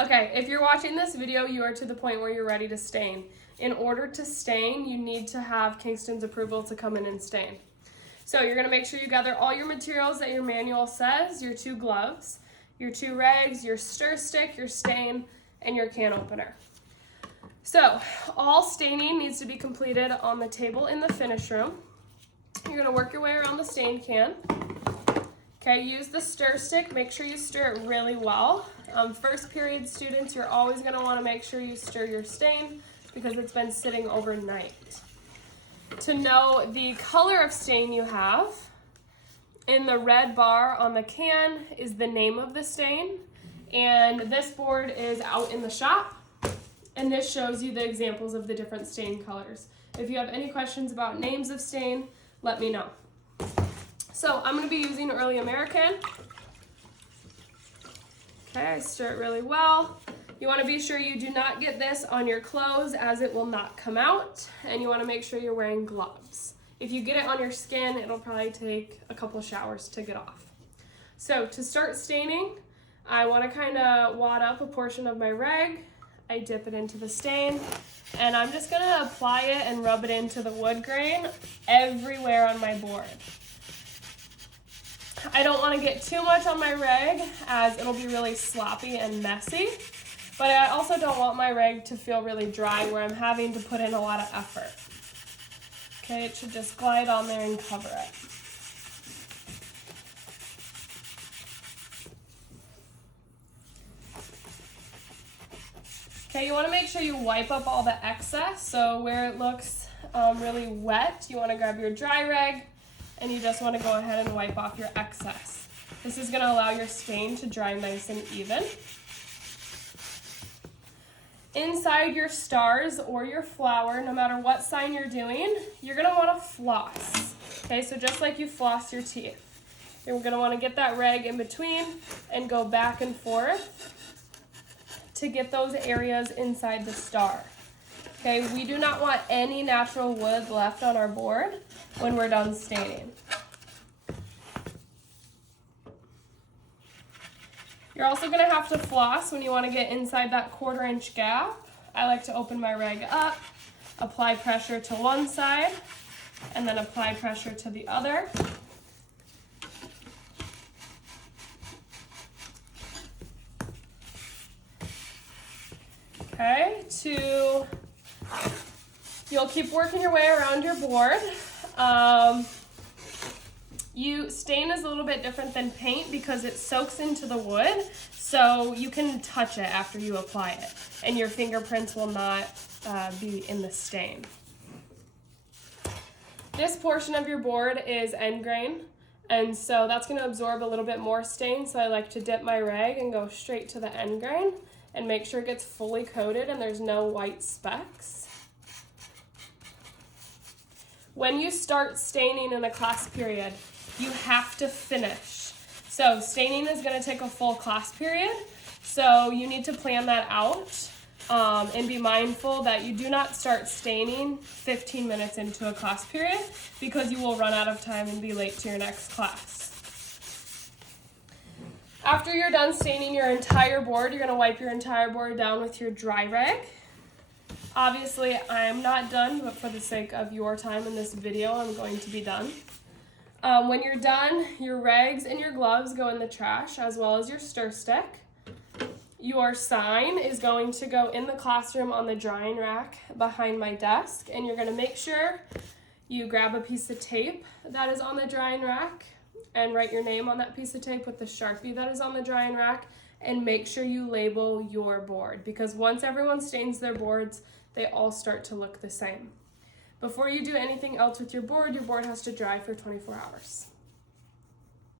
Okay, if you're watching this video, you are to the point where you're ready to stain. In order to stain, you need to have Kingston's approval to come in and stain. So you're gonna make sure you gather all your materials that your manual says, your 2 gloves, your 2 rags, your stir stick, your stain, and your can opener. So all staining needs to be completed on the table in the finish room. You're gonna work your way around the stain can. Okay, use the stir stick, make sure you stir it really well. First period students, you're always gonna wanna make sure you stir your stain because it's been sitting overnight. To know the color of stain you have, in the red bar on the can is the name of the stain, and this board is out in the shop, and this shows you the examples of the different stain colors. If you have any questions about names of stain, let me know. So I'm going to be using Early American. Okay, I stir it really well. You want to be sure you do not get this on your clothes as it will not come out, and you want to make sure you're wearing gloves. If you get it on your skin, it'll probably take a couple showers to get off. So to start staining, I want to kind of wad up a portion of my rag. I dip it into the stain, and I'm just going to apply it and rub it into the wood grain everywhere on my board. I don't want to get too much on my rag as it'll be really sloppy and messy, but I also don't want my rag to feel really dry where I'm having to put in a lot of effort. Okay, it should just glide on there and cover it. Okay, you want to make sure you wipe up all the excess, so where it looks really wet, you want to grab your dry rag and you just want to go ahead and wipe off your excess. This is going to allow your stain to dry nice and even. Inside your stars or your flower, no matter what sign you're doing, you're going to want to floss. Okay, so just like you floss your teeth, you're going to want to get that rag in between and go back and forth to get those areas inside the star. Okay, we do not want any natural wood left on our board when we're done staining. You're also going to have to floss when you want to get inside that 1/4 inch gap. I like to open my rag up, apply pressure to one side, and then apply pressure to the other. Okay, you'll keep working your way around your board. Stain is a little bit different than paint because it soaks into the wood, so you can touch it after you apply it, and your fingerprints will not be in the stain. This portion of your board is end grain, and so that's going to absorb a little bit more stain, so I like to dip my rag and go straight to the end grain and make sure it gets fully coated and there's no white specks. When you start staining in a class period, you have to finish. So staining is going to take a full class period, so you need to plan that out and be mindful that you do not start staining 15 minutes into a class period because you will run out of time and be late to your next class. After you're done staining your entire board, you're going to wipe your entire board down with your dry rag. Obviously, I'm not done, but for the sake of your time in this video, I'm going to be done. When you're done, your rags and your gloves go in the trash, as well as your stir stick. Your sign is going to go in the classroom on the drying rack behind my desk, and you're going to make sure you grab a piece of tape that is on the drying rack and write your name on that piece of tape with the Sharpie that is on the drying rack, and make sure you label your board, because once everyone stains their boards, they all start to look the same. Before you do anything else with your board has to dry for 24 hours.